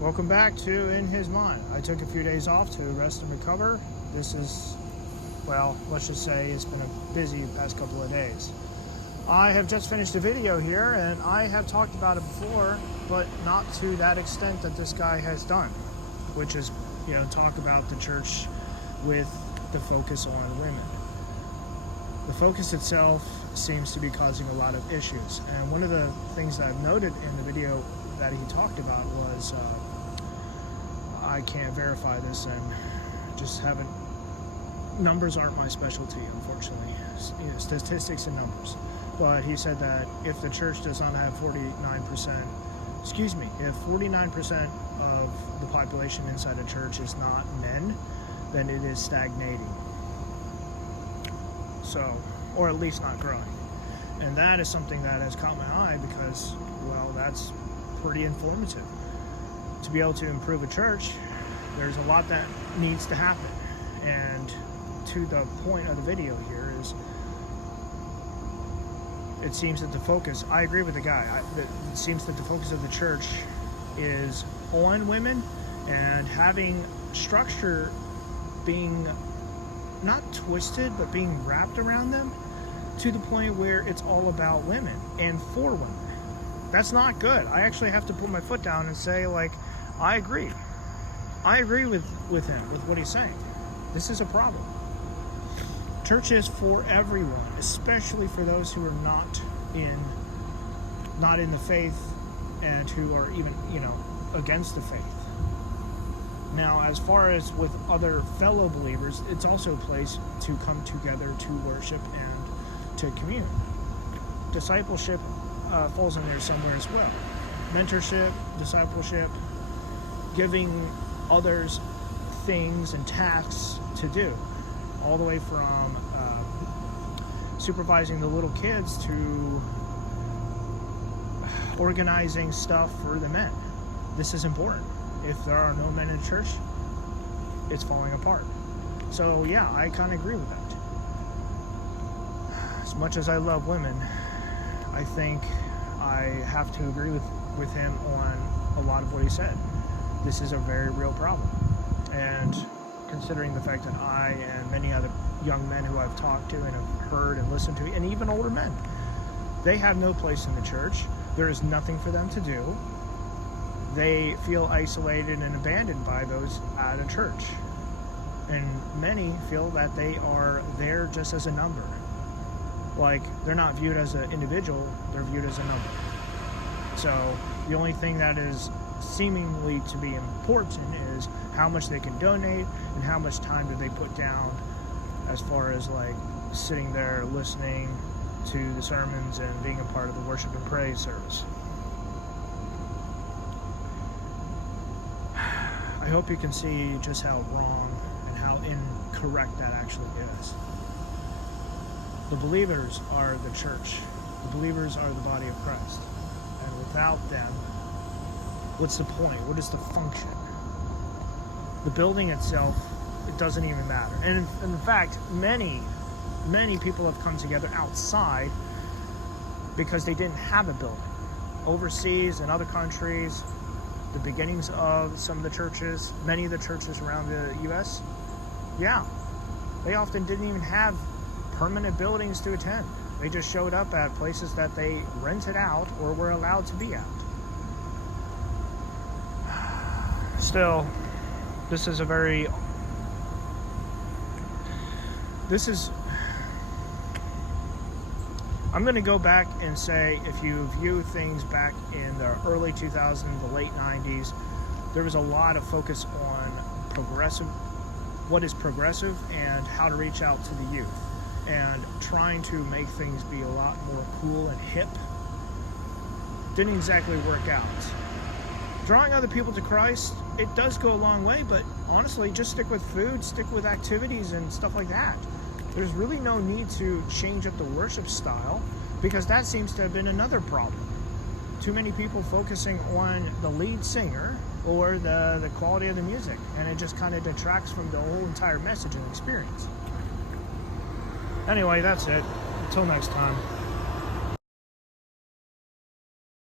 Welcome back to In His Mind. I took a few days off to rest and recover. This is, well, let's just say it's been a busy past couple of days. I have just finished a video here, and I have talked about it before, but not to that extent that this guy has done, which is, talk about the church with the focus on women. The focus itself seems to be causing a lot of issues, and one of the things that I've noted in the video that he talked about was I can't verify this and just haven't, numbers aren't my specialty, unfortunately, statistics and numbers, but he said that if the church does not have 49%, if 49% of the population inside a church is not men, then it is stagnating, so, or at least not growing. And that is something that has caught my eye because, well, that's pretty informative. To be able to improve a church, there's a lot that needs to happen. And to the point of the video here is, it seems that the focus, I agree with the guy, it seems that the focus of the church is on women and having structure being not twisted, but being wrapped around them to the point where it's all about women and for women. That's not good. I actually have to put my foot down and say, I agree. I agree with him, with what he's saying. This is a problem. Church is for everyone, especially for those who are not in the faith and who are even, against the faith. Now, as far as with other fellow believers, it's also a place to come together to worship and to commune. Discipleship falls in there somewhere as well. Mentorship, discipleship, giving others things and tasks to do, all the way from supervising the little kids to organizing stuff for the men. This is important. If there are no men in church, it's falling apart. So yeah, I kind of agree with that. As much as I love women, I think I have to agree with him on a lot of what he said. This is a very real problem. And considering the fact that I and many other young men who I've talked to and have heard and listened to, and even older men, they have no place in the church. There is nothing for them to do. They feel isolated and abandoned by those at a church. And many feel that they are there just as a number. They're not viewed as an individual, they're viewed as a number. So the only thing that is seemingly to be important is how much they can donate and how much time do they put down as far as sitting there listening to the sermons and being a part of the worship and praise service. I hope you can see just how wrong and how incorrect that actually is. The believers are the church. The believers are the body of Christ. And without them, what's the point? What is the function? The building itself, it doesn't even matter. And in fact, many people have come together outside because they didn't have a building. Overseas in other countries, the beginnings of some of the churches, many of the churches around the U.S., they often didn't even have permanent buildings to attend. They just showed up at places that they rented out or were allowed to be at. Still, I'm going to go back and say, if you view things back in the early 2000s, the late 90s, there was a lot of focus on what is progressive and how to reach out to the youth, and trying to make things be a lot more cool and hip. Didn't exactly work out. Drawing other people to Christ, it does go a long way, but honestly, just stick with food, stick with activities and stuff like that. There's really no need to change up the worship style, because that seems to have been another problem. Too many people focusing on the lead singer or the quality of the music, and it just kind of detracts from the whole entire message and experience. Anyway, that's it. Until next time.